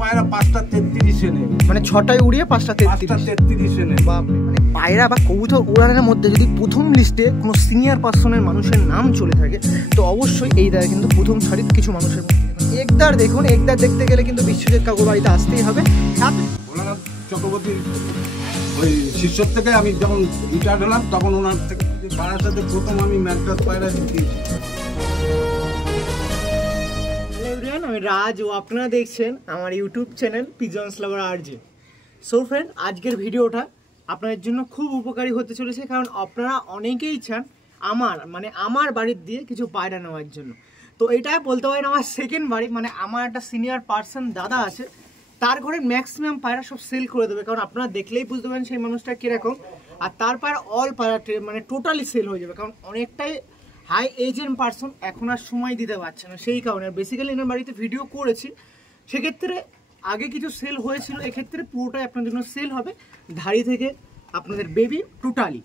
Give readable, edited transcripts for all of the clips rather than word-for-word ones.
পায়রা 5টা 33-এ নেবে, মানে 6টায় উড়িয়ে 5টা 33-এ নেবে। মানে পায়রা বা কবুতর উড়ানের মধ্যে যদি প্রথম লিস্টে কোনো সিনিয়র পার্সনের মানুষের নাম চলে থাকে তো অবশ্যই এই দায় কিন্তু প্রথম সারির কিছু মানুষের মধ্যে। একদার দেখুন, একদার দেখতে গেলে কিন্তু বিশ্বজিৎ কাকুর বাড়িতে আসতেই হবে। ভোলানাথ চক্রবর্তীর ওই শিষ্যর থেকে আমি যখন রিটায়ার্ড হলাম তখন ওনার থেকে পায়রার সাথে প্রথম আমি ম্যাকটাস পায়রা শিখিয়েছি। আমি রাজ ও আপনারা দেখছেন আমার ইউটিউব চ্যানেল পিজনস লাভার আরজে। সো ফ্রেন্ড, আজকের ভিডিওটা আপনাদের জন্য খুব উপকারী হতে চলেছে, কারণ আপনারা অনেকেই চান আমার বাড়ির দিয়ে কিছু পায়রা নেওয়ার জন্য। তো এটা বলতে পারেন আমার সেকেন্ড বাড়ি, মানে আমার একটা সিনিয়র পার্সন দাদা আছে, তার ঘরের ম্যাক্সিমাম পায়রা সব সেল করে দেবে, কারণ আপনারা দেখলেই বুঝতে পারেন সেই মানুষটা কীরকম। আর তার পায়রা অল পায়রা মানে টোটালি সেল হয়ে যাবে, কারণ অনেকটাই হাই এজেন্ট পার্সন, এখন আর সময় দিতে পারছে না, সেই কারণে। আর বেসিক্যালি এনার বাড়িতে ভিডিও করেছি, সেক্ষেত্রে আগে কিছু সেল হয়েছিল, এক্ষেত্রে পুরোটাই আপনাদের জন্য সেল হবে, ধাড়ি থেকে আপনাদের বেবি টোটালি।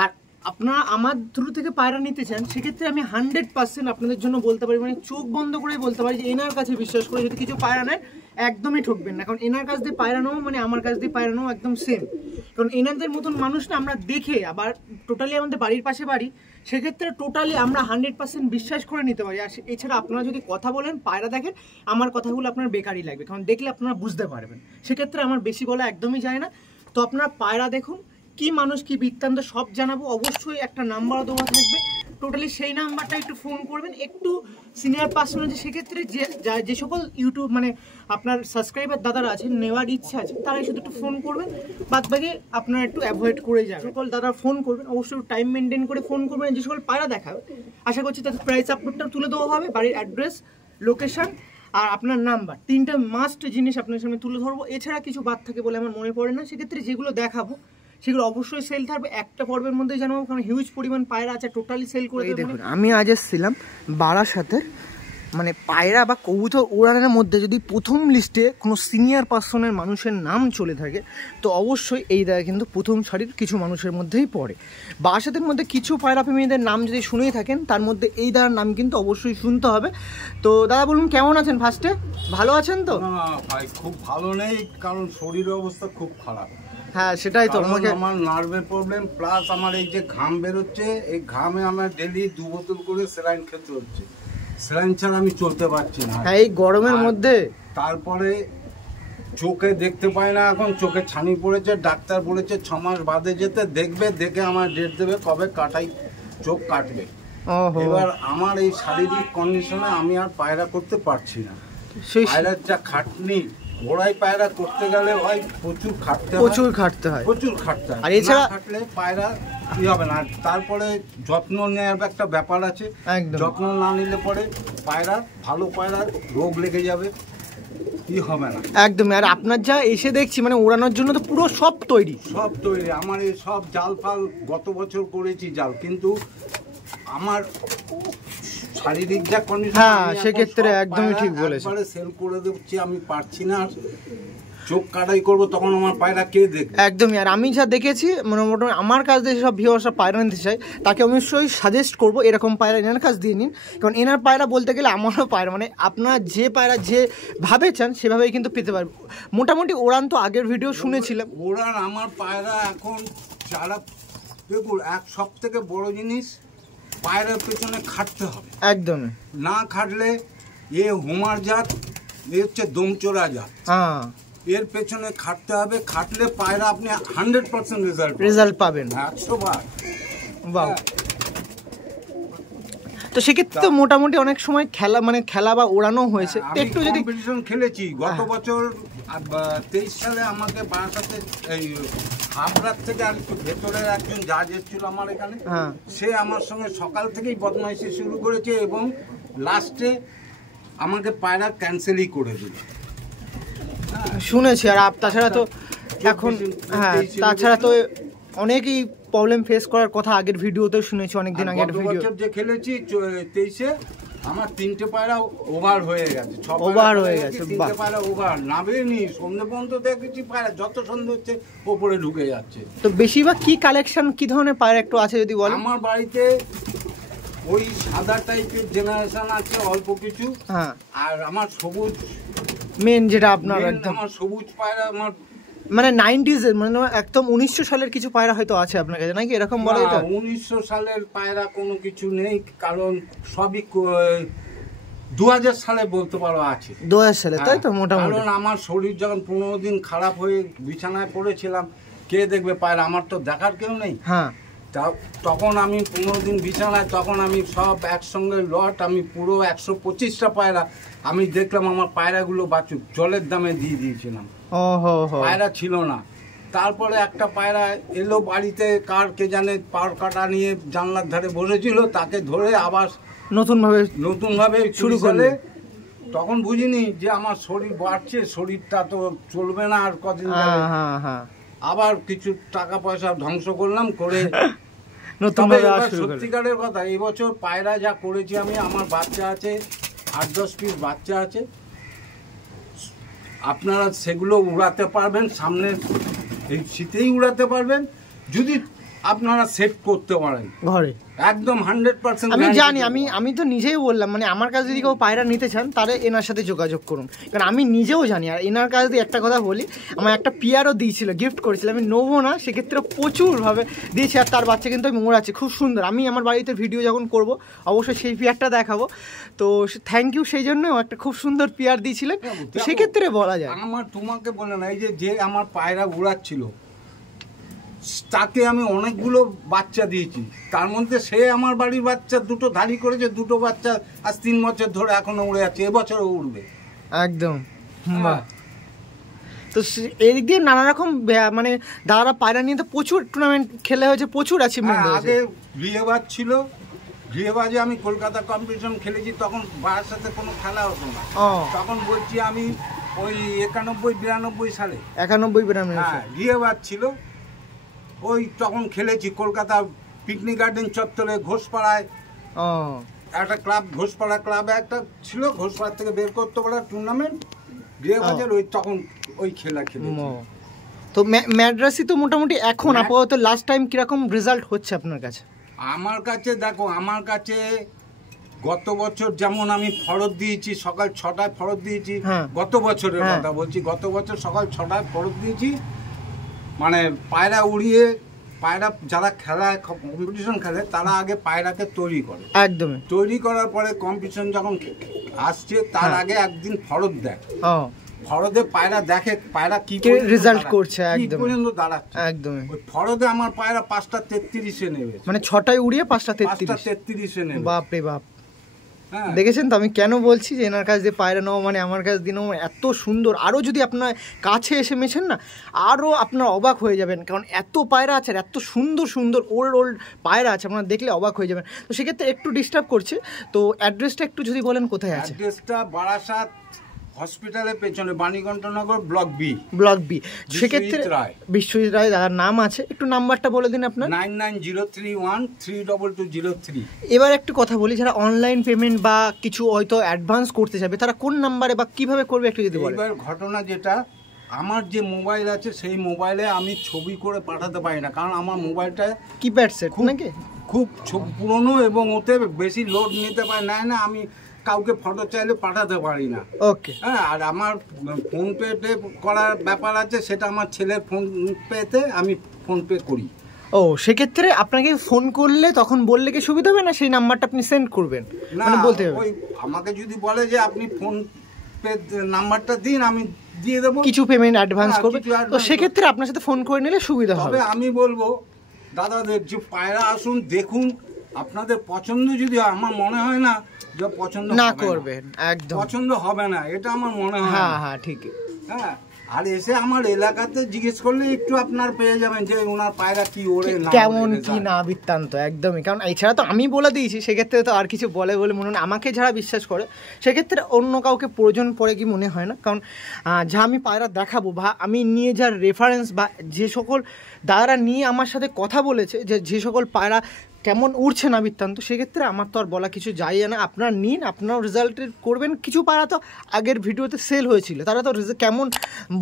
আর আপনারা আমার থ্রু থেকে পায়রা নিতে চান, সেক্ষেত্রে আমি 100% আপনাদের জন্য বলতে পারি, মানে চোখ বন্ধ করেই বলতে পারি যে এনার কাছে বিশ্বাস করে যদি কিছু পায়রা নেন একদমই ঠকবেন না, কারণ এনার কাছ দিয়ে পায়রা নেওয়া মানে আমার কাছ দিয়ে পায়রা নেওয়া একদম সেম। কারণ এনাদের মতন মানুষ না আমরা দেখে, আবার টোটালি আমাদের বাড়ির পাশে বাড়ি, সেক্ষেত্রে টোটালি আমরা 100% বিশ্বাস করে নিতে পারি। আর এছাড়া আপনারা যদি কথা বলেন, পায়রা দেখেন, আমার কথাগুলো আপনার বেকারই লাগবে, কারণ দেখলে আপনারা বুঝতে পারবেন। সেক্ষেত্রে আমার বেশি বলা একদমই যায় না। তো আপনারা পায়রা দেখুন, কি মানুষ কি বৃত্তান্ত সব জানাবো, অবশ্যই একটা নাম্বার দেওয়া থাকবে, টোটালি সেই নাম্বারটা একটু ফোন করবেন। একটু সিনিয়র পার্সন আছে, সেক্ষেত্রে যে সকল ইউটিউব মানে আপনার সাবস্ক্রাইবার দাদারা আছেন, নেওয়ার ইচ্ছা আছে, তারাই শুধু একটু ফোন করবেন, বাদ বাকি আপনারা একটু অ্যাভয়েড করে যাবেন। সকল দাদা ফোন করবেন, অবশ্যই টাইম মেনটেন করে ফোন করবেন। যে সকল পায়রা দেখাবে আশা করছি তাদের প্রাইস আপলোডটা তুলে দেওয়া হবে, বাড়ির অ্যাড্রেস, লোকেশন আর আপনার নাম্বার, 3টা মাস্ট জিনিস আপনার সামনে তুলে ধরবো। এছাড়া কিছু বাদ থাকে বলে আমার মনে পড়ে না, সেক্ষেত্রে যেগুলো দেখাবো সেগুলো অবশ্যই সেল থাকবে, একটা পর্বের মধ্যেই জানাবো, কারণ হিউজ পরিমাণ পায়রা আছে, টোটালি সেল করে দেবে। দেখুন, আমি আজ এসেছিলাম বারাসাতের, মানে পায়রা বা কবুতর উড়ানের মধ্যে যদি প্রথম লিস্টে কোনো সিনিয়র পার্সনের মানুষের নাম চলে থাকে তো অবশ্যই এই দায় কিন্তু প্রথম সারির কিছু মানুষের মধ্যেই পড়ে। বারাসাতের মধ্যে কিছু পায়রা প্রেমীদের নাম যদি শুনেই থাকেন, তার মধ্যে এই দাদার নাম কিন্তু অবশ্যই শুনতে হবে। তো দাদা বলুন, কেমন আছেন? ফার্স্টে ভালো আছেন তো? ভাই খুব ভালো নেই, কারণ শরীরের অবস্থা খুব খারাপ। হ্যাঁ সেটাই তো, আমাকে আমার নার্ভের প্রবলেম, প্লাস আমার এই যে ঘাম বেরোচ্ছে, এই ঘামে আমার ডেলি 2 বোতল করে স্যালাইন খেতে হচ্ছে, স্যালাইন ছাড়া আমি চলতে পারছি না। হ্যাঁ, এই গরমের মধ্যে। তারপরে চোখে দেখতে পাই না, এখন চোখে ছানি পড়েছে, ডাক্তার বলেছে 6 মাস বাদে যেতে, দেখবে, দেখে আমার ডেট দেবে কবে কাটাই চোখ কাটবে। এবার আমার এই শারীরিক কন্ডিশনে আমি আর পায়রা করতে পারছি না। পায়রার যা খাটনি, ঘোড়ায় পায়রা করতে গেলে ভাই প্রচুর খাটতে হয়। আর এছাড়া খাটলে পায়রা কি হবে না। তারপরে যত্ন নেওয়ার একটা ব্যাপার আছে, যত্ন না নিলে পরে পায়রা, ভালো পায়রার রোগ লেগে যাবে, কি হবে না একদম। আর আপনার যা এসে দেখছি, মানে ওড়ানোর জন্য তো পুরো সব তৈরি। আমার এই সব জাল ফাল গত বছর করেছি জাল, কিন্তু আমার শারীরিক যা কন্ডিশন, হ্যাঁ সেক্ষেত্রে একদমই ঠিক বলেছেন, একবারে সেল করে দিচ্ছি, আমি পারছি না, চোখ কাটাই করবো, তখন আমার পায়রা কে দেখবে? একদমই। আর আমি যা দেখেছি, মানে মোটামুটি আমার কাছ দিয়ে সব ভিউয়ার্সরা পায়রা নিতে চাই, তাকে অবশ্যই সাজেস্ট করবো এরকম পায়রা এনার কাছ দিয়ে নিন, কারণ এনার পায়রা বলতে গেলে আমারও পায়রা, মানে আপনার যে পায়রা যেভাবে চান সেভাবেই কিন্তু পেতে পারবে। মোটামুটি ওড়ান তো আগের ভিডিও শুনেছিলাম, ওড়ান আমার পায়রা এখন যারা দেখুন, সব থেকে বড় জিনিস পায়রার পেছনে খাটতে হবে, একদম না খাটলে হোমার জাত, হচ্ছে দমচোরা জাত, এর পেছনে খাটতে হবে, খাটলে পায়রা আপনি 100% রেজাল্ট পাবেন, 100 বার। তো সেক্ষেত্রে তো মোটামুটি অনেক সময় খেলা বা ওড়ানো হয়েছে, একটু যদি কম্পিটিশন খেলেছি গত বছর 23 সালে আমাকে বারাসাতে এই হাবড়ার থেকে আর একটু ভেতরের একজন জাজ এসেছিল আমার এখানে, সে আমার সঙ্গে সকাল থেকেই বদমাইশি শুরু করেছে এবং লাস্টে আমাকে পায়রা ক্যান্সেলই করে দিল, শুনেছি। আর তাছাড়া তো এখন তাছাড়া তো অনেকই প্রবলেম ফেস করার কথা আগের ভিডিওতে শুনেছি, অনেকদিন আগের ভিডিও যে খেলেছি 23-এ আমার 3টে পায়রা ওভার হয়ে গেছে, 3টে পায়রা ওভার নামেনি, সন্ধ্যে পর্যন্ত দেখেছি পায়রা যত সন্ধ্যে হচ্ছে ওপরে ঢুকে যাচ্ছে। তো বেশিরভাগ কি কালেকশন, কি ধরনের পায়রা একটু আছে যদি বলেন? আমার বাড়িতে ওই সাদা টাইপের জেনারেশন আছে অল্প কিছু, আর আমার সবুজ মেন যেটা আপনার একদম আমার সবুজ পায়রা আমার মানে 90s এর মানে একদম 1900 সালের কিছু পায়রা হয়তো আছে আপনার কাছে নাকি এরকম বলা এটা? 1900 সালের পায়রা কোনো কিছু নেই, কারণ সবই 2000 সালে বলতে পারো আছে। 2000 সালে তাই তো মোটামুটি। কারণ আমার শরীর যখন 15 দিন খারাপ হয়ে বিছানায় পড়েছিলাম, কে দেখবে পায়রা? আমার তো দেখার কেউ নেই। হ্যাঁ, তখন আমি 15 দিন বিছানায়, তখন আমি সব একসঙ্গে লট, আমি পুরো 125টা পায়রা আমি দেখলাম, আমার পায়রাগুলো বাঁচুক জলের দামে দিয়ে দিয়েছিলাম। পায়রা ছিল না। তারপরে একটা পায়রা এলো বাড়িতে, কার কে জানে পার কাটা নিয়ে জানলার ধারে বসেছিল, তাকে ধরে আবার নতুন ভাবে শুরু করলে। তখন বুঝিনি যে আমার শরীর বাড়ছে, শরীরটা তো চলবে না আর কদিন যাবে। আবার কিছু টাকা পয়সা ধ্বংস করলাম করে সত্যিকারের কথা, এই বছর পায়রা যা করেছি আমি, আমার বাচ্চা আছে 8-10 পিস বাচ্চা আছে, আপনারা সেগুলো উড়াতে পারবেন, সামনে এই শীতেই উড়াতে পারবেন যদি আপনারা সেট করতে পারেন ঘরে একদম 100%। আমি জানি, আমি তো নিজেই বললাম, মানে আমার কাছে যদি কেউ পায়রা নিতে চান তাহলে এনার সাথে যোগাযোগ করুন, কারণ আমি নিজেও জানি। আর এনার কাছে যদি একটা কথা বলি, আমার একটা পিয়ারও দিয়েছিল, গিফট করেছিল, আমি নেবো না, সেক্ষেত্রে প্রচুরভাবে দিয়েছি। আর তার বাচ্চা কিন্তু মোড়াচ্ছে খুব সুন্দর। আমি আমার বাড়িতে ভিডিও যখন করব অবশ্যই সেই পিয়ারটা দেখাবো। তো থ্যাংক ইউ, সেই জন্য একটা খুব সুন্দর পিয়ার দিয়েছিলেন। সেক্ষেত্রে বলা যায় আমার তোমাকে বলে না, এই যে আমার পায়রা উড়াচ্ছিল তাকে আমি অনেকগুলো বাচ্চা দিয়েছি, তার মধ্যে সে আমার বাড়ির বাচ্চা দুটো ধারি করেছে, দুটো বাচ্চা আজ 3 বছর ধরে এখনো উড়ে যাচ্ছে, এবছরও উড়বে একদম। তো এই দিক দিয়ে নানা রকম মানে দাদারা পায়রা নিয়ে তো প্রচুর টুর্নামেন্ট খেলে হয়েছে, প্রচুর অ্যাচিভমেন্ট। আগে গৃহবাজ ছিল, গৃহবাজে আমি কলকাতা কম্পিটিশন খেলেছি, তখন বাড়ির সাথে কোনো খেলা হতো না। তখন বলছি আমি ওই 91-92 সালে, 91-92 গৃহবাজ ছিল, ওই তখন খেলেছি কলকাতা পিকনিক গার্ডেন চত্বরে ঘোষপাড়ায় একটা ক্লাব, ঘোষপাড়া ক্লাবে একটা ছিল, ঘোষপাড়া থেকে বের করতে পারা টুর্নামেন্ট গৃহবাজের, ওই তখন ওই খেলা খেলেছি। তো ম্যাড্রাসি তো মোটামুটি এখন আপাতত লাস্ট টাইম কিরকম রেজাল্ট হচ্ছে আপনার কাছে? আমার কাছে দেখো, আমার কাছে গত বছর যেমন আমি ফরত দিয়েছি, সকাল 6টায় ফরত দিয়েছি, গত বছরের কথা বলছি, গত বছর সকাল 6টায় ফরত দিয়েছি, মানে পায়রা উড়িয়ে, পায়রা যারা খেলায় কম্পিটিশন খেলে তারা আগে পায়রাকে তৈরি করে, একদম তৈরি করার পরে কম্পিটিশন যখন আসছে তার আগে একদিন ফরত দেয়, ফরদে পায়রা দেখে পায়রা কি রেজাল্ট করছে, একদম পর্যন্ত দাঁড়াচ্ছে, একদম ফরদে আমার পায়রা 5টা 33-এ নেবে, মানে 6টায় উড়িয়ে 5টা 33-এ নেবে। বাপ রে বাপ, দেখেছেন তো? আমি কেন বলছি যে এনার কাছ দিয়ে পায়রা নেওয়া মানে আমার কাছ দিয়ে নেওয়া এত সুন্দর। আরও যদি আপনার কাছে এসে মেছেন না, আরও আপনার অবাক হয়ে যাবেন, কারণ এত পায়রা আছে আর এত সুন্দর সুন্দর ওল্ড পায়রা আছে, আপনারা দেখলে অবাক হয়ে যাবেন। তো সেক্ষেত্রে একটু ডিস্টার্ব করছে, তো অ্যাড্রেসটা একটু যদি বলেন কোথায় আছে? অ্যাড্রেসটা বারাসাত হসপিটালের পেছনে, বাণীকণ্ঠনগর ব্লক বি। সেক্ষেত্রে বিশ্বজিৎ রায় দাদার নাম আছে, একটু নাম্বারটা বলে দিন আপনার। 9903132203। এবার একটু কথা বলি, যারা অনলাইন পেমেন্ট বা কিছু হয়তো অ্যাডভান্স করতে যাবে তারা কোন নাম্বারে বা কিভাবে করবে একটু যদি বলেন। এবার ঘটনা যেটা, আমার যে মোবাইল আছে সেই মোবাইলে আমি ছবি করে পাঠাতে পারি না, কারণ আমার মোবাইলটা কিপ্যাড সেট নাকি, খুব পুরনো এবং ওতে বেশি লোড নিতে পারে না, আমি কাউকে ফটো চাইলে পাঠাতে পারি না। ওকে, হ্যাঁ, আর আমার ফোন পে করার ব্যাপার আছে, সেটা আমার ছেলের ফোন পেতে আমি ফোন পে করি। সেক্ষেত্রে আপনাকে ফোন করলে তখন বললে কি সুবিধা হবে না, সেই নাম্বারটা আপনি সেন্ড করবেন? মানে বলতে হবে, ওই আমাকে যদি বলে যে আপনি ফোন পে নাম্বারটা দিন, আমি দিয়ে দেবো, কিছু পেমেন্ট অ্যাডভান্স করবে, তো সেক্ষেত্রে আপনার সাথে ফোন করে নিলে সুবিধা হবে। তবে আমি বলবো দাদাদের যে পায়রা আসুন, দেখুন, আপনাদের পছন্দ যদি হয়, আমার মনে হয় না যে পছন্দ না করবেন, একদম পছন্দ হবে না, এটা আমার মনে হয়। হ্যাঁ ঠিক। হ্যাঁ, আর এসে আমার এলাকাতে জিজ্ঞেস করলে একটু আপনার পেয়ে যাবেন যে ওনার পায়রা কি ওড়ে, কেমন কি না বৃত্তান্ত, একদমই। কারণ এছাড়া তো আমি বলে দিয়েছি, সেক্ষেত্রে তো আর কিছু বলে মনে হয় আমাকে যারা বিশ্বাস করে, সেক্ষেত্রে অন্য কাউকে প্রয়োজন পড়ে কি মনে হয় না। কারণ যা আমি পায়রা দেখাবো বা আমি নিয়ে যার রেফারেন্স বা যে সকল দাদারা নিয়ে আমার সাথে কথা বলেছে, যে সকল পায়রা কেমন উড়ছে না বৃত্তান্ত, সেক্ষেত্রে আমার তো আর বলা কিছু যাই না। আপনারা নিন, আপনারাও রেজাল্টের করবেন। কিছু পায়রা তো আগের ভিডিওতে সেল হয়েছিল, তারা তো কেমন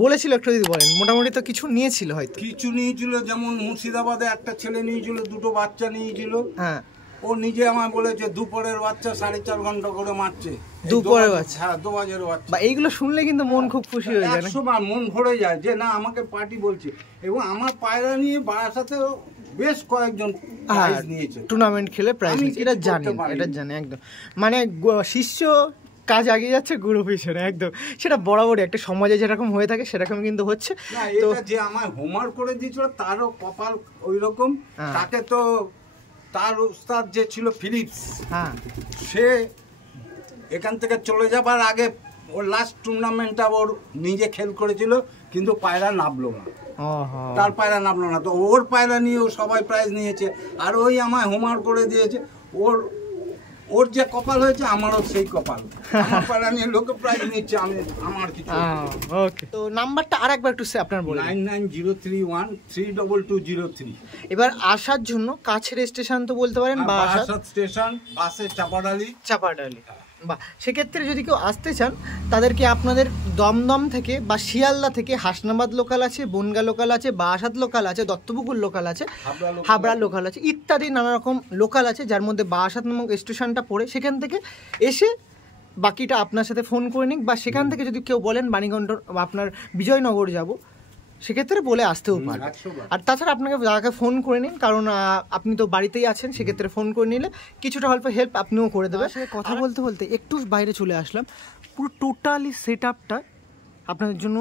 বলেছিল একটু যদি বলেন। মোটামুটি তো কিছু নিয়েছিল, হয়তো কিছু নিয়েছিল, যেমন মুর্শিদাবাদে একটা ছেলে নিয়েছিল, 2টো বাচ্চা নিয়েছিল। হ্যাঁ, ও নিজে আমায় বলেছে দুপুরের বাচ্চা 4.5 ঘন্টা করে মারছে। দুপুরের বাচ্চা? হ্যাঁ, 2 বাজের বাচ্চা। বা এইগুলো শুনলে কিন্তু মন খুব খুশি হয়ে যায়, 100 বার মন ভরে যায় যে না আমাকে পার্টি বলছে। এবং আমার পায়রা নিয়ে বারাসাতে বেশ কয়েকজন প্রাইজ নিয়েছে, টুর্নামেন্ট খেলে প্রাইজ নিয়েছে, এটা জানি, এটা জানি একদম। মানে শিষ্য কাজ এগিয়ে যাচ্ছে গুরু পিছনে, একদম। সেটা বরাবরই একটা সমাজে যেরকম হয়ে থাকে সেরকম কিন্তু হচ্ছে। তো যে আমার হোমওয়ার্ক করে দিয়েছিল তারও কপাল ওই রকম। তাকে তো তার উস্তাদ যে ছিল ফিলিপস, হ্যাঁ, সে এখান থেকে চলে যাবার আগে ওর লাস্ট টুর্নামেন্টটা ওর নিজে খেল করেছিল, কিন্তু পায়রা নামলো না, তার পায়রা নামলো না। তো ওর পায়রা নিয়ে সবাই প্রাইজ নিয়েছে, আর ওই আমায় হোমওয়ার্ক করে দিয়েছে। ওর যে কপাল হয়েছে আমারও সেই কপাল, আমার পায়রা নিয়ে লোকে প্রাইজ নিচ্ছে, আমি আমার কিছু। ওকে, তো নাম্বারটা আরেকবার একটু আপনার বলুন। 9903122203। এবার আসার জন্য কাছের স্টেশন তো বলতে পারেন, বারাসাত স্টেশন, বাসে চাপাডালি। বা সেক্ষেত্রে যদি কেউ আসতে চান তাদেরকে আপনাদের দমদম থেকে বা শিয়ালদা থেকে হাসনাবাদ লোকাল আছে, বনগা লোকাল আছে, বারাসাত লোকাল আছে, দত্তপুকুর লোকাল আছে, হাবড়া লোকাল আছে, ইত্যাদি নানা রকম লোকাল আছে, যার মধ্যে বারাসাত নামক স্টেশনটা পড়ে। সেখান থেকে এসে বাকিটা আপনার সাথে ফোন করে নিক, বা সেখান থেকে যদি কেউ বলেন বাণীগঞ্জ আপনার বিজয়নগর যাব, সেক্ষেত্রে বলে আসতেও পারে। আর তাছাড়া আপনাকে যাকে ফোন করে নিন, কারণ আপনি তো বাড়িতেই আছেন, সেক্ষেত্রে ফোন করে নিলে কিছুটা অল্প হেল্প আপনিও করে দেবেন। কথা বলতে বলতে একটু বাইরে চলে আসলাম, পুরো টোটালি সেট আপটা আপনাদের জন্য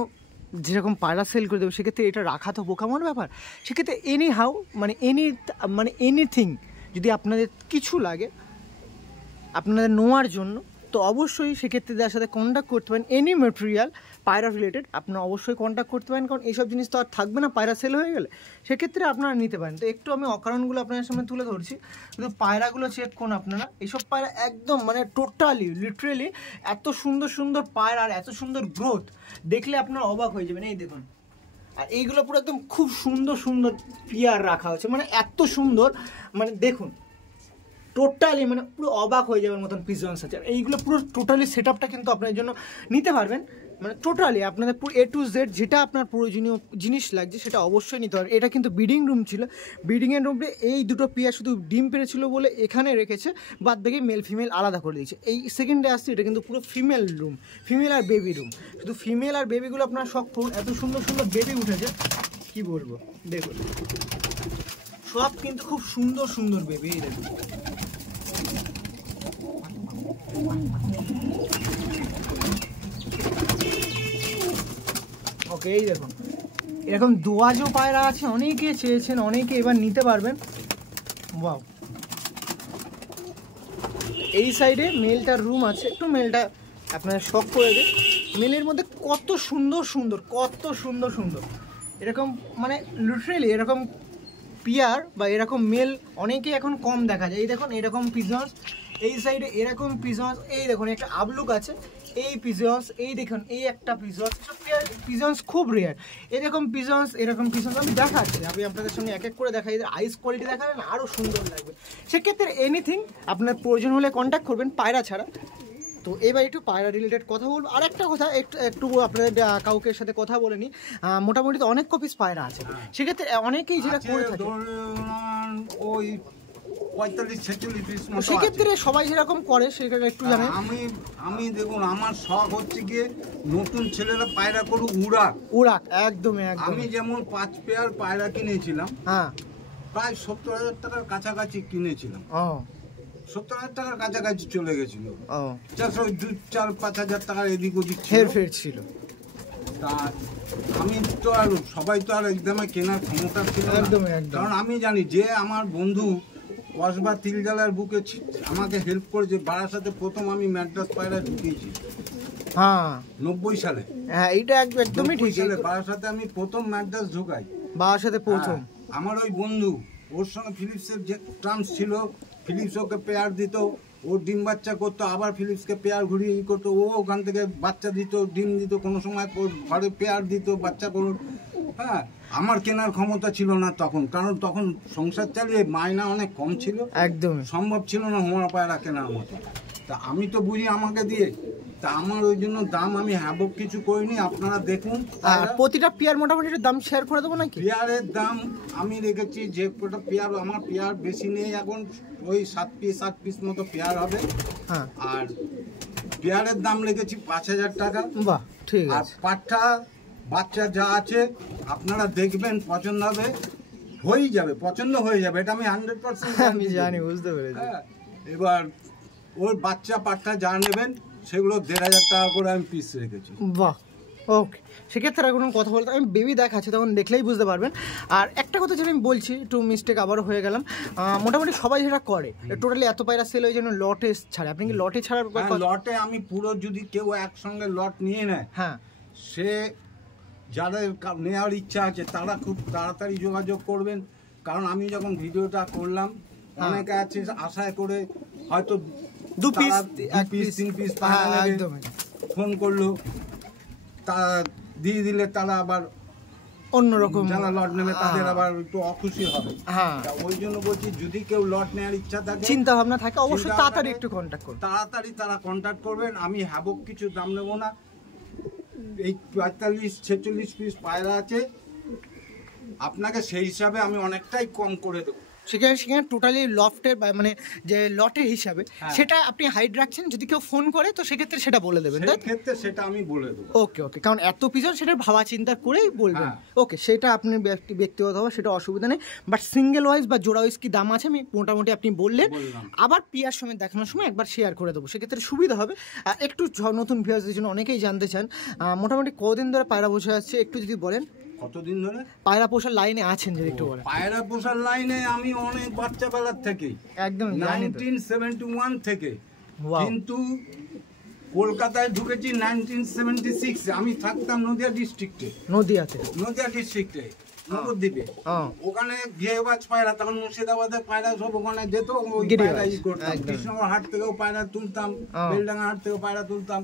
যেরকম পায়রা সেল করে দেবে, সেক্ষেত্রে এটা রাখা তো বোকামোর ব্যাপার। সেক্ষেত্রে এনিহাউ মানে এনিথিং যদি আপনাদের কিছু লাগে আপনাদের নেওয়ার জন্য, তো অবশ্যই সেক্ষেত্রে যার সাথে কন্ট্যাক্ট করতে পারেন। এনি ম্যাটেরিয়াল পায়রা রিলেটেড আপনারা অবশ্যই কন্ট্যাক্ট করতে পারেন, কারণ এইসব জিনিস তো আর থাকবে না পায়রা সেল হয়ে গেলে, সেক্ষেত্রে আপনারা নিতে পারেন। তো একটু আমি অকারণগুলো আপনাদের সামনে তুলে ধরছি, কিন্তু পায়রাগুলো চেক করুন আপনারা। এইসব পায়রা একদম মানে টোটালি লিটারেলি এত সুন্দর সুন্দর পায়রা আর এত সুন্দর গ্রোথ দেখলে আপনারা অবাক হয়ে যাবেন। এই দেখুন, আর এইগুলো পুরো একদম খুব সুন্দর সুন্দর পেয়ার রাখা হয়েছে, মানে এত সুন্দর, মানে দেখুন টোটালি মানে পুরো অবাক হয়ে যাওয়ার মতন পিজনস আছে। এইগুলো পুরো টোটালি সেট আপটা কিন্তু আপনার জন্য নিতে পারবেন, মানে টোটালি আপনাদের পুরো A to Z যেটা আপনার প্রয়োজনীয় জিনিস লাগছে সেটা অবশ্যই নিতে পারবেন। এটা কিন্তু ব্রিডিং রুম ছিল, ব্রিডিংয়ের রুমে এই দুটো পেয়ার শুধু ডিম পেরেছিল বলে এখানে রেখেছে, বাদ বাকি মেল ফিমেল আলাদা করে দিয়েছে। এই সেকেন্ডে আসছে, এটা কিন্তু পুরো ফিমেল রুম, ফিমেল আর বেবি রুম। শুধু ফিমেল আর বেবিগুলো আপনার শখ করুন, এত সুন্দর সুন্দর বেবি উঠেছে কি বলবো। দেখুন সব কিন্তু খুব সুন্দর সুন্দর বেবি, এই দেখুন। ওকে, এই দেখুন এরকম দোয়াজও পায়রা আছে, অনেকে চেয়েছেন, অনেকে এবার নিতে পারবেন। ওয়াও, এই সাইডে মেলটার রুম আছে, একটু মেলটা আপনার শখ করে দিন। মেলের মধ্যে কত সুন্দর সুন্দর এরকম মানে লিটারেলি এরকম পিয়ার বা এরকম মেল অনেকেই এখন কম দেখা যায়। এই দেখুন এরকম পিজনস, এই সাইডে এরকম পিজনস, এই দেখুন একটা আবলুক আছে, এই পিজনস, এই দেখুন এই একটা পিজনস। পিজনস খুব রেয়ার, এরকম পিজনস আমি দেখাচ্ছি, আমি আপনাদের সঙ্গে এক এক করে দেখাই। এদের আইস কোয়ালিটি দেখালেন আরও সুন্দর লাগবে। সেক্ষেত্রে এনিথিং আপনার প্রয়োজন হলে কন্ট্যাক্ট করবেন পায়রা ছাড়া। তো এবার একটু পায়রা রিলেটেড কথা বলবো। আর একটা কথা একটু আপনাদের কাউকে সাথে কথা বলে নিই, মোটামুটি তো অনেক কপিস পায়রা আছে, সেক্ষেত্রে অনেকেই যেটা করে থাকে ওই 45-46 পিস মতো, সেক্ষেত্রে সবাই যেরকম করে সেটা একটু জানেন। আমি দেখুন আমার শখ হচ্ছে গিয়ে নতুন ছেলেরা পায়রা করুক উড়াক, একদম। আমি যেমন 5 পেয়ার পায়রা কিনেছিলাম, হ্যাঁ প্রায় 70,000 টাকার কাছাকাছি কিনেছিলাম। 70,000 টাকার কাছাকাছি চলে গেছিল, 4-5,000 টাকার এদিক ওদিক হেরফের ছিল। তা আমি তো আর সবাই তো আর একদমই কেনার ক্ষমতা ছিল না, কারণ আমি জানি যে আমার বন্ধু কসবা তিলজালার বুকে আমাকে হেল্প করেছে। বারাসাতে প্রথম আমি ম্যাড্রাস পায়রা ঢুকিয়েছি, হ্যাঁ 90 সালে। হ্যাঁ এইটা একদমই ঠিক, বারাসাতে আমি প্রথম ম্যাড্রাস ঢুকাই, বারাসাতে প্রথম। আমার ওই বন্ধু, ওর সঙ্গে ফিলিপসের যে টার্মস ছিল, ফিলিপস ওকে পেয়ার দিত, ও ডিম বাচ্চা করতো, আবার ফিলিপসকে পেয়ার ঘুরিয়ে করতো, ও ওখান থেকে বাচ্চা দিত, ডিম দিত, কোনো সময় ঘরে পেয়ার দিত বাচ্চা করুন। হ্যাঁ আমার কেনার ক্ষমতা ছিল না তখন, কারণ তখন সংসার চালিয়ে মায়না অনেক কম ছিল, একদম সম্ভব ছিল না হোমরা পায়রা কেনার মতো। তা আমি তো বুঝি আমাকে দিয়ে তা আমার ওই জন্য দাম আমি হ্যাবক কিছু করিনি, আপনারা দেখুন। আর প্রতিটা পেয়ার মোটামুটি দাম শেয়ার করে দেবো নাকি? পেয়ারের দাম আমি রেখেছি, যে কটা পেয়ার, আমার পেয়ার বেশি নেই এখন, ওই 7 পিস মতো পেয়ার হবে। হ্যাঁ, আর পেয়ারের দাম রেখেছি 5,000 টাকা। বাহ, ঠিক আর আছে। পাঠা বাচ্চা যা আছে আপনারা দেখবেন, পছন্দ হবে, হয়েই যাবে, পছন্দ হয়ে যাবে, এটা আমি 100% আমি জানি, বুঝতে পেরেছি। হ্যাঁ, এবার ওর বাচ্চা পাঠা যা নেবেন সেগুলো 1,500 টাকা করে আমি পিস রেখেছি। বাহ, ওকে। সেক্ষেত্রে আর কোনো কথা বলতে, আমি বেবি দেখাচ্ছি, তখন দেখলেই বুঝতে পারবেন। আর একটা কথা যেটা আমি বলছি, একটু মিস্টেক আবারও হয়ে গেলাম, মোটামুটি সবাই যেটা করে টোটালি এত পায়রা সেল ওই জন্য লটে ছাড়ে। আপনি কি লটে ছাড়ার? লটে আমি পুরো, যদি কেউ একসঙ্গে লট নিয়ে নেয়, হ্যাঁ, সে যাদের নেওয়ার ইচ্ছা আছে তারা খুব তাড়াতাড়ি যোগাযোগ করবেন। কারণ আমি যখন ভিডিওটা করলাম, অনেকে আছে আশায় করে হয়তো 2 পিস 3 পিস পায়রা ফোন করলো, তা দিয়ে দিলে তারা আবার অন্যরকম যারা লট নেবে তাদের আবার একটু অখুশি হবে। হ্যাঁ, ওই জন্য বলছি, যদি কেউ লট নেওয়ার ইচ্ছা থাকে, চিন্তা ভাবনা থাকে, অবশ্যই তাড়াতাড়ি একটু কন্ট্যাক্ট করুন। তাড়াতাড়ি তারা কন্ট্যাক্ট করবেন। আমি হ্যাবক কিছু দাম নেবো না। এই 45-46 পিস পায়রা আছে, আপনাকে সেই হিসাবে আমি অনেকটাই কম করে দেবো। সেখানে টোটালি লফটের মানে যে লটের হিসাবে সেটা আপনি হাইড রাখছেন, যদি কেউ ফোন করে তো সেক্ষেত্রে সেটা বলে দেবেন, তাই? সেক্ষেত্রে সেটা আমি বলে দেবো। ওকে, কারণ এত পিজন সেটা ভাবা চিন্তা করেই বলবেন। ওকে, সেটা আপনি ব্যক্তিগতভাবে সেটা অসুবিধা নেই, বাট সিঙ্গেল ওয়াইজ বা জোড়া ওয়াইজ কি দাম আছে আমি মোটামুটি আপনি বললেন, আবার পিয়ার সময় দেখানোর সময় একবার শেয়ার করে দেবো, সেক্ষেত্রে সুবিধা হবে। একটু নতুন ভিউয়ারদের জন্য অনেকেই জানতে চান মোটামুটি কদিন ধরে পায়রা বসে আছে, একটু যদি বলেন। কতদিন ধরে পায়রা পোষার লাইনে আছেন যদি একটু বলেন। পায়রা পোষার লাইনে আমি অনেক বাচ্চা বেলার থেকে, একদম 1971 থেকে, কিন্তু কলকাতায় ঢুকেছি 1976। আমি থাকতাম নদিয়া ডিস্ট্রিক্টে, নদিয়া ডিস্ট্রিক্টে নবদ্বীপে। ওখানে গিয়েবাজ পায়রা, তখন মুর্শিদাবাদের পায়রা সব ওখানে যেত, ওই পায়রা করতাম। কৃষ্ণনগর হাট থেকেও পায়রা তুলতাম, বেলডাঙ্গা হাট থেকেও পায়রা তুলতাম।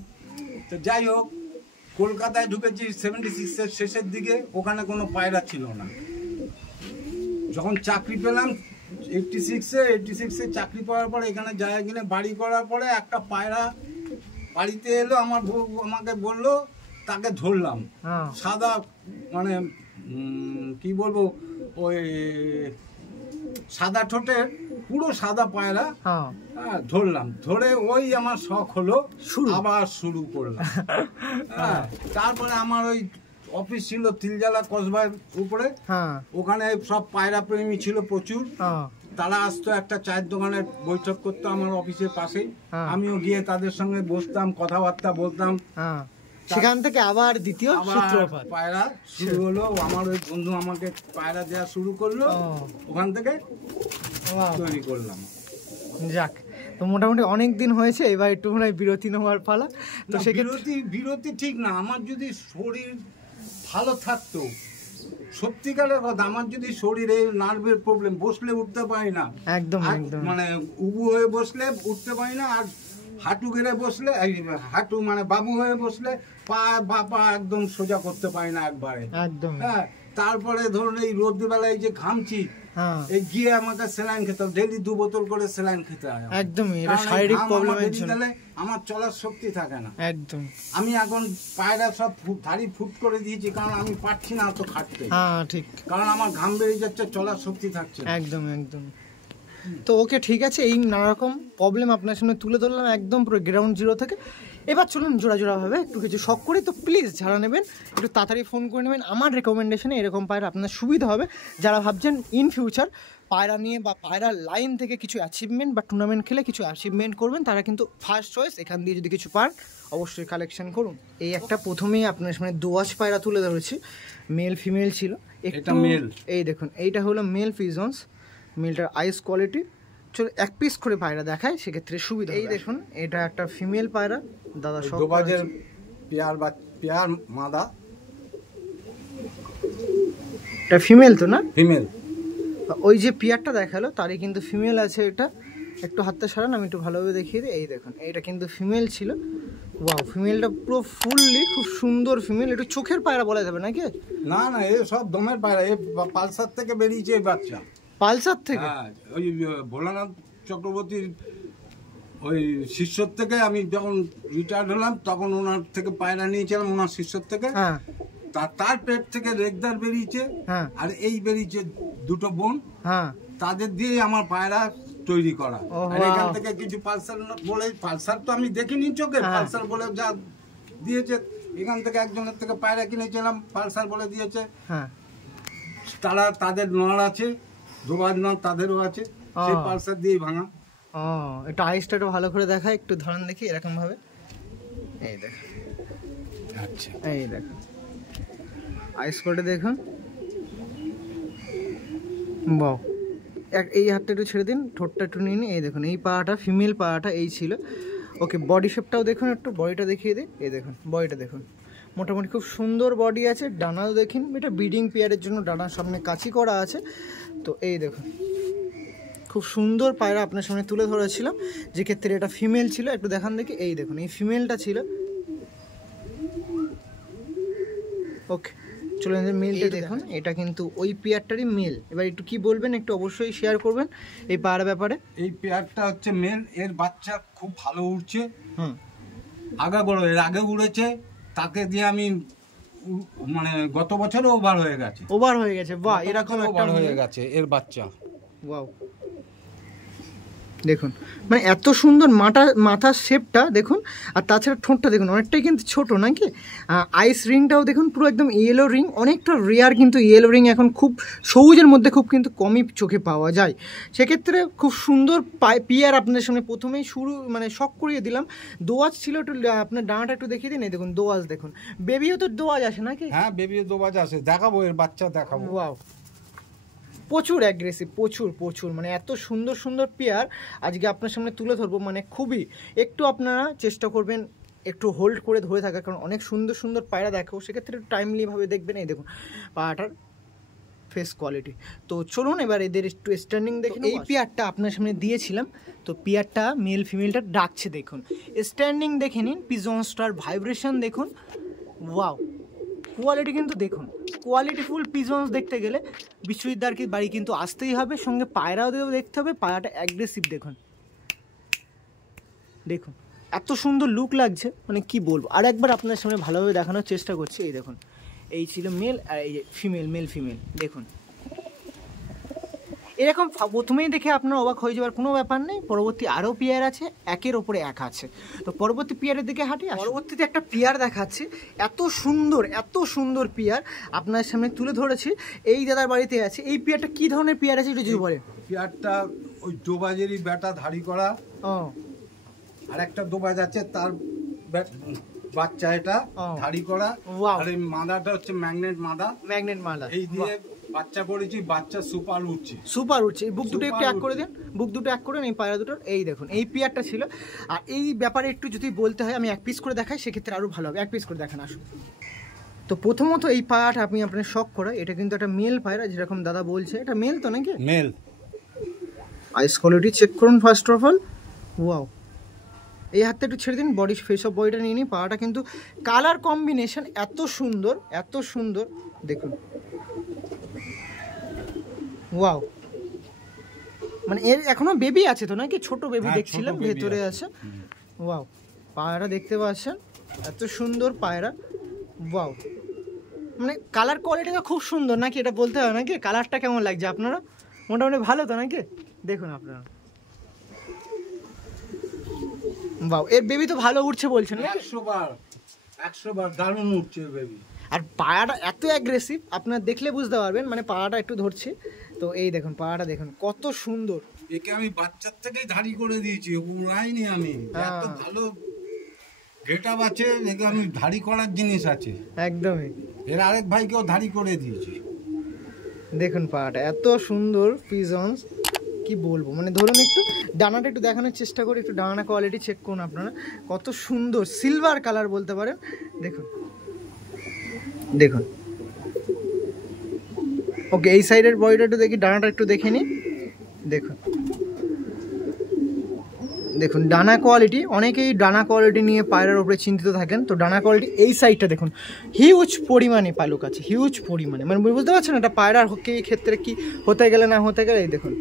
তো যাই হোক, কলকাতায় ঢুকেছি 76-এর শেষের দিকে, ওখানে কোনো পায়রা ছিল না। যখন চাকরি পেলাম 86-এ চাকরি পাওয়ার পরে, এখানে জায়গা কিনে বাড়ি করার পরে একটা পায়রা বাড়িতে এলো, আমার বউ আমাকে বললো, তাকে ধরলাম। সাদা, মানে কি বলবো, ওই সাদা ঠোঁটের পুরো সাদা পায়রা ধরলাম। ধরে ওই আমার শখ হলো, আবার শুরু করলাম। তারপরে আমার ওই অফিস ছিল তিলজালা কসবার উপরে, ওখানে সব পায়রা প্রেমী ছিল প্রচুর। তারা আসতো, একটা চায়ের দোকানে বৈঠক করতো আমার অফিসের পাশেই, আমিও গিয়ে তাদের সঙ্গে বসতাম, কথাবার্তা বলতাম। সেখান থেকে আবার দ্বিতীয় পায়রা শুরু হলো। আমার ওই বন্ধু আমাকে পায়রা দেওয়া শুরু করলো, ওখান থেকে তৈরি করলাম। যাক, তো মোটামুটি অনেক দিন হয়েছে, এবার একটু মনে হয় বিরতি নেওয়ার পালা। তো বিরতি ঠিক না, আমার যদি শরীর ভালো থাকতো, সত্যিকারের কথা, আমার যদি শরীরে নার্ভের প্রবলেম, বসলে উঠতে পারি না, একদম মানে উবু হয়ে বসলে উঠতে পারি না, আর হাঁটু গেড়ে বসলে, হাঁটু মানে বাবু হয়ে বসলে পা একদম সোজা করতে পারি না একবারে, একদম। হ্যাঁ, তারপরে ধরুন এই রোদ্র বেলায় যে ঘামছি, এই গিয়ে আমাকে স্যালাইন খেতে হবে, ডেইলি 2 বোতল করে স্যালাইন খেতে হয়। একদমই, এটা শারীরিক প্রবলেমের জন্য আমার চলার শক্তি থাকে না। একদম। আমি এখন পায়রা সব ধাড়ি ফুট করে দিয়েছি, কারণ আমি পারছি না অত খাটতে। হ্যাঁ, ঠিক, কারণ আমার ঘাম বেরিয়ে যাচ্ছে, চলার শক্তি থাকছে। একদম। তো ওকে, ঠিক আছে, এই নানা রকম প্রবলেম আপনার সামনে তুলে ধরলাম একদম পুরো গ্রাউন্ড জিরো থেকে। এবার চলুন জোড়াভাবে একটু কিছু শখ করি। তো প্লিজ যারা নেবেন একটু তাড়াতাড়ি ফোন করে নেবেন, আমার রেকমেন্ডেশনে এরকম পায়রা আপনার সুবিধা হবে। যারা ভাবছেন ইন ফিউচার পায়রা নিয়ে বা পায়রার লাইন থেকে কিছু অ্যাচিভমেন্ট বা টুর্নামেন্ট খেলে কিছু অ্যাচিভমেন্ট করবেন, তারা কিন্তু ফার্স্ট চয়েস, এখান দিয়ে যদি কিছু পান অবশ্যই কালেকশন করুন। এই একটা প্রথমেই আপনার সামনে দোয়াশ পায়রা তুলে ধরেছি, মেল ফিমেল ছিল, একটা মেল। এই দেখুন, এইটা হলো মেল পিজন্স, মেলটার আইস কোয়ালিটি। চলো 1 পিস করে পায়রা দেখায়, সেক্ষেত্রে সুবিধা। এই দেখুন, এটা একটা ফিমেল পায়রা, দাদা সব গোবাজের পেয়ার মাদা, এটা ফিমেল তো না? ফিমেল। ওই যে পেয়ারটা দেখালো তারই কিন্তু ফিমেল আছে। এটা একটু হাতটা সরান, আমি একটু ভালোভাবে দেখিয়ে দিই। এই দেখুন, এইটা কিন্তু ফিমেল ছিল। ওয়াও, ফিমেলটা পুরো ফুললি খুব সুন্দর ফিমেল। একটু চোখের পায়রা বলা যাবে নাকি? না, এ সব দমের পায়রা, এ পালসার থেকে বেরিয়েছে এই বাচ্চা। পালসার থেকে? হ্যাঁ, ওই ভোলানাথ চক্রবর্তীর ওই শিষ্যর থেকে আমি যখন রিটায়ার্ড হলাম তখন ওনার থেকে পায়রা নিয়েছিলাম, ওনার শিষ্যর থেকে। হ্যাঁ তার পেট থেকে রেগদার বেরিয়েছে, হ্যাঁ আর এই বেরিয়েছে দুটো বোন, হ্যাঁ তাদের দিয়ে আমার পায়রা তৈরি করা। ও, আর এখান wow. থেকে কিছু পালসার বলে, পালসার তো আমি দেখিনি চোখে, হ্যাঁ। পালসার বলে যা দিয়েছে, এখান থেকে একজনের থেকে পায়রা কিনেছিলাম, পালসার বলে দিয়েছে। হ্যাঁ তাদের নড় আছে, দোবাজ নড় তাদেরও আছে, সেই পালসার দিয়েই ভাঙা। ও একটু আইসটা একটু ভালো করে দেখা, একটু ধরন দেখি এরকম ভাবে। এই দেখ, আচ্ছা এই দেখো আইস করে দেখুন। বাহ, এই হাতটা একটু ছেড়ে দিন, ঠোঁটটা একটু নিয়ে নিন। এই দেখুন এই পাটা, ফিমেল পাটা এই ছিল। ওকে, বডি শেপটাও দেখুন, একটু বডিটা দেখিয়ে দিই। এই দেখুন বডিটা দেখুন, মোটামুটি খুব সুন্দর বডি আছে। ডানাও দেখুন, এটা ব্রিডিং পেয়ারের জন্য ডানার সামনে কাঁচি করা আছে। তো এই দেখুন খুব সুন্দর পায়রা আপনার সামনে তুলে ধরেছিলাম, যে ক্ষেত্রে এটা ফিমেল ছিল। একটু দেখান দেখি, এই দেখুন এই ফিমেলটা ছিল। ওকে, চলুন মেলটা দেখুন, এটা কিন্তু ওই পেয়ারটারই মেল। এবার একটু কি বলবেন, একটু অবশ্যই শেয়ার করবেন এই পায়রা ব্যাপারে। এই পেয়ারটা হচ্ছে মেল, এর বাচ্চা খুব ভালো উড়ছে। হুম, আগা বড়, এর আগে উড়েছে, তাকে দিয়ে আমি মানে গত বছরও ওভার হয়ে গেছে। ওভার হয়ে গেছে, বাহ, এরকম একটা ওভার হয়ে গেছে এর বাচ্চা। ওয়াও, দেখুন মানে এত সুন্দর মাথার শেপটা দেখুন, আর তাছাড়া ঠোঁটটা দেখুন অনেকটাই কিন্তু ছোট নাকি। আইস রিংটাও দেখুন পুরো একদম ইয়েলো রিং, অনেকটা রেয়ার কিন্তু ইয়েলো রিং এখন খুব সবুজের মধ্যে খুব কিন্তু কমই চোখে পাওয়া যায়। সেক্ষেত্রে খুব সুন্দর পিয়ার আপনাদের সামনে প্রথমেই শুরু মানে শখ করিয়ে দিলাম। দোয়াজ ছিল, একটু আপনার ডানাটা একটু দেখিয়ে দিন। এই দেখুন দোয়াজ দেখুন, বেবিও তো দোয়াজ আসে নাকি? হ্যাঁ, বেবি দোবাজ আছে, দেখাবো এর বাচ্চা দেখাবো। ওয়াও, প্রচুর অ্যাগ্রেসিভ, প্রচুর মানে এত সুন্দর সুন্দর পেয়ার আজকে আপনার সামনে তুলে ধরবো। মানে খুবই, একটু আপনারা চেষ্টা করবেন একটু হোল্ড করে ধরে থাকার, কারণ অনেক সুন্দর সুন্দর পায়রা দেখো, সেক্ষেত্রে একটু টাইমলিভাবে দেখবেন। এই দেখুন পায়রাটার ফেস কোয়ালিটি। তো চলুন এবার এদের একটু স্ট্যান্ডিং দেখুন। এই পেয়ারটা আপনার সামনে দিয়েছিলাম, তো পেয়ারটা মেল ফিমেলটা ডাকছে দেখুন, স্ট্যান্ডিং দেখে নিন, পিজন স্টার ভাইব্রেশন দেখুন। ওয়াও, কোয়ালিটি কিন্তু দেখুন, কোয়ালিটিফুল পিজনস দেখতে গেলে বিশ্ববিদ্যার বাড়ি কিন্তু আসতেই হবে, সঙ্গে পায়রাও দেখতে হবে। পায়রাটা অ্যাগ্রেসিভ দেখুন, দেখুন এত সুন্দর লুক লাগছে, মানে কি বলবো। আর একবার আপনার সামনে ভালোভাবে দেখানোর চেষ্টা করছি। এই দেখুন এই ছিল মেল, আর এই যে ফিমেল, মেল ফিমেল দেখুন। এরকম প্রথমেই দেখে আপনার অবাক হয়ে যাওয়ার কোনো ব্যাপার নেই, পরবর্তী আরও পেয়ার আছে, একের ওপরে এক আছে। তো পরবর্তী পেয়ারের দিকে হাঁটি। পরবর্তীতে একটা পেয়ার দেখাচ্ছি, এত সুন্দর পেয়ার আপনার সামনে তুলে ধরেছি, এই দাদার বাড়িতে আছে। এই পেয়ারটা কি ধরনের পেয়ার আছে একটু যদি বলেন। পেয়ারটা ওই দোবাজেরই ব্যাটা ধাড়ি করা। ও, আর একটা দোবাজ আছে, তার বাচ্চা এটা ধাড়ি করা। আর এই মাদাটা হচ্ছে ম্যাগনেট মাদা, এই দিয়ে বাচ্চা করেছি, বাচ্চা সুপার উঠছে। বুক দুটো একটু এক করে দেন, বুক দুটো এক করে এই পায়রা দুটোর। এই দেখুন এই পেয়ারটা ছিল। আর এই ব্যাপারে একটু যদি বলতে হয়, আমি এক পিস করে দেখাই, সেক্ষেত্রে আরও ভালো হবে। এক পিস করে দেখান আসুন। তো প্রথমত এই পায়রাটা আপনি আপনার শখ করা, এটা কিন্তু একটা মেল পায়রা, যেরকম দাদা বলছে এটা মেল তো নাকি? মেল। আইস কোয়ালিটি চেক করুন ফার্স্ট অফ অল। ওয়াও, এই হাতটা একটু ছেড়ে দিন, বডি ফেস অফ বডিটা নিয়ে নিই। পায়রাটা কিন্তু কালার কম্বিনেশন এত সুন্দর দেখুন। ওয়াও, মানে এর এখনো বেবি আছে তো নাকি? ছোট বেবি দেখছিলাম ভেতরে আছে। ওয়াও, পায়রা দেখতে পাচ্ছেন, এত সুন্দর পায়রা। ওয়াও, মানে কালার কোয়ালিটিটা খুব সুন্দর নাকি, এটা বলতে হবে নাকি? কালারটা কেমন লাগছে আপনারা? মোটামুটি ভালো তো নাকি? দেখুন আপনারা, বাও, এর বেবি তো ভালো উঠছে বলছেন না? 100 বার দারুণ উঠছে বেবি। আর পায়রাটা এত অ্যাগ্রেসিভ, আপনারা দেখলে বুঝতে পারবেন। মানে পায়রাটা একটু ধরছে, তো এই দেখুন পায়রাটা দেখুন কত সুন্দর। একে আমি বাচ্চার থেকেই ধাড়ি করে দিয়েছি, উড়াইনি আমি। এত ভালো গেটআপ আছে, একে আমি ধাড়ি করার জিনিস আছে একদমই। এর আরেক ভাইকেও ধাড়ি করে দিয়েছি। দেখুন পায়রাটা এত সুন্দর পিজনস, কি বলবো। মানে ধরুন একটু ডানাটা একটু দেখানোর চেষ্টা করি, একটু ডানা কোয়ালিটি চেক করুন আপনারা, কত সুন্দর সিলভার কালার বলতে পারেন। দেখুন দেখুন, ওকে এই সাইডের বডিটা একটু দেখি, ডানাটা একটু দেখে নিই। দেখুন দেখুন ডানা কোয়ালিটি, অনেকেই ডানা কোয়ালিটি নিয়ে পায়রার উপরে চিন্তিত থাকেন। তো ডানা কোয়ালিটি এই সাইডটা দেখুন, হিউজ পরিমাণে পালক আছে, হিউজ পরিমাণে। মানে বুঝতে পারছেন এটা পায়রার ক্ষেত্রে কি হতে গেলে না হতে গেলে। এই দেখুন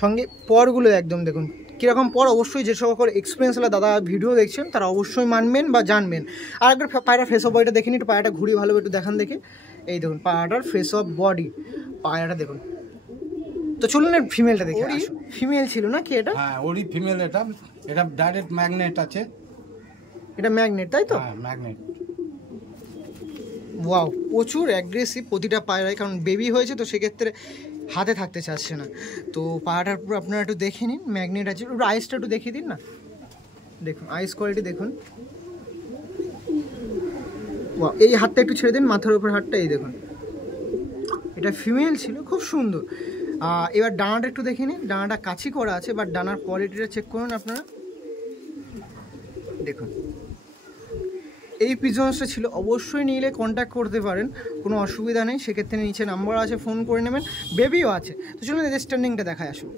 সঙ্গে পরগুলো একদম দেখুন কীরকম পর অবশ্যই যে সকল এক্সপিরিয়েন্সওয়ালা দাদা ভিডিও দেখছেন তারা অবশ্যই মানবেন বা জানবেন। আর একবার পায়রার ফেস অফ বডিটা দেখিনি, একটু পায়রাটা ঘুরিয়ে ভালোভাবে একটু দেখান দেখে। এই দেখুন পায়রাটার ফেস অফ বডি, পায়রাটা দেখুন। তো চলুন এর ফিমেলটা দেখি। ফিমেল ছিল না কি এটা? হ্যাঁ ওরই ফিমেল, এটা ডাইরেক্ট ম্যাগনেট আছে। এটা ম্যাগনেট তাই তো? হ্যাঁ ম্যাগনেট। ওয়াও, প্রচুর অ্যাগ্রেসিভ প্রতিটা পায়রায়, কারণ বেবি হয়েছে তো সেক্ষেত্রে হাতে থাকতে চাচ্ছে না। তো পায়রাটার পুরো আপনারা একটু দেখে নিন, ম্যাগনেট আছে। একটু আইসটা একটু দেখিয়ে দিন না, দেখুন আইস কোয়ালিটি দেখুন। ওয়াও, এই হাতটা একটু ছেড়ে দিন, মাথার উপর হাতটা, এই দেখুন এটা ফিমেল ছিল, খুব সুন্দর। এবার ডানাটা একটু দেখে নিন, ডানাটা কাছি করা আছে, বাট ডানার কোয়ালিটিটা চেক করুন আপনারা, দেখুন। এই পিজনসটা ছিল, অবশ্যই নিলে কন্ট্যাক্ট করতে পারেন, কোনো অসুবিধা নেই। সেক্ষেত্রে নিচে নাম্বার আছে, ফোন করে নেবেন। বেবিও আছে। তো চলুন এদের স্ট্যান্ডিংটা দেখায় আসুন।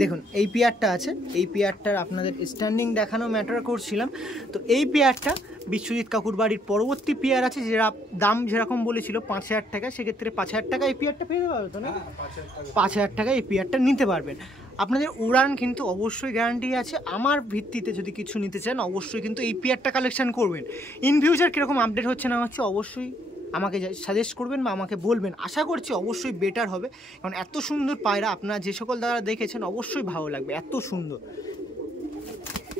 দেখুন এই পেয়ারটা আছে, এই পেয়ারটার আপনাদের স্ট্যান্ডিং দেখানো ম্যাটার করছিলাম। তো এই পেয়ারটা বিশ্বজিৎ কাকুর বাড়ির পরবর্তী পেয়ার আছে, যেটা দাম যেরকম বলেছিল 5,000 টাকা, সেক্ষেত্রে 5,000 টাকা এই পেয়ারটা পেয়ে যাবে তো না? 5,000 টাকা এই পেয়ারটা নিতে পারবেন। আপনাদের উড়ান কিন্তু অবশ্যই গ্যারান্টি আছে। আমার ভিত্তিতে যদি কিছু নিতে চান অবশ্যই কিন্তু এই পেয়ারটা কালেকশন করবেন। ইন ফিউচার কীরকম আপডেট হচ্ছে না হচ্ছে অবশ্যই আমাকে সাজেস্ট করবেন বা আমাকে বলবেন। আশা করছি অবশ্যই বেটার হবে, কারণ এত সুন্দর পায়রা আপনারা যে সকল দ্বারা দেখেছেন অবশ্যই ভালো লাগবে। এত সুন্দর,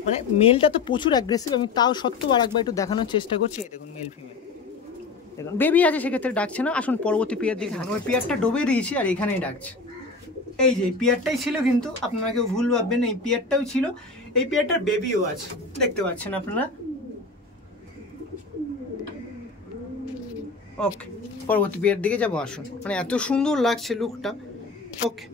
মানে মেলটা তো প্রচুর অ্যাগ্রেসিভ, আমি তাও সত্ত্বেও আর একবার একটু দেখানোর চেষ্টা করছি। এই দেখুন মেল ফিমেল, দেখুন বেবি আছে সেক্ষেত্রে ডাকছে না। আসুন পরবর্তী পেয়ার দিকে। ওই পেয়ারটা ডুবে দিয়েছি আর এখানেই ডাকছে। এই যে এই পেয়ারটাই ছিল, কিন্তু আপনারা কেউ ভুল ভাববেন, এই পেয়ারটাও ছিল। এই পেয়ারটার বেবিও আছে, দেখতে পাচ্ছেন আপনারা। ওকে, পরবর্তী পেয়ার দিকে যাবো আসুন। মানে এত সুন্দর লাগছে লুকটা। ওকে।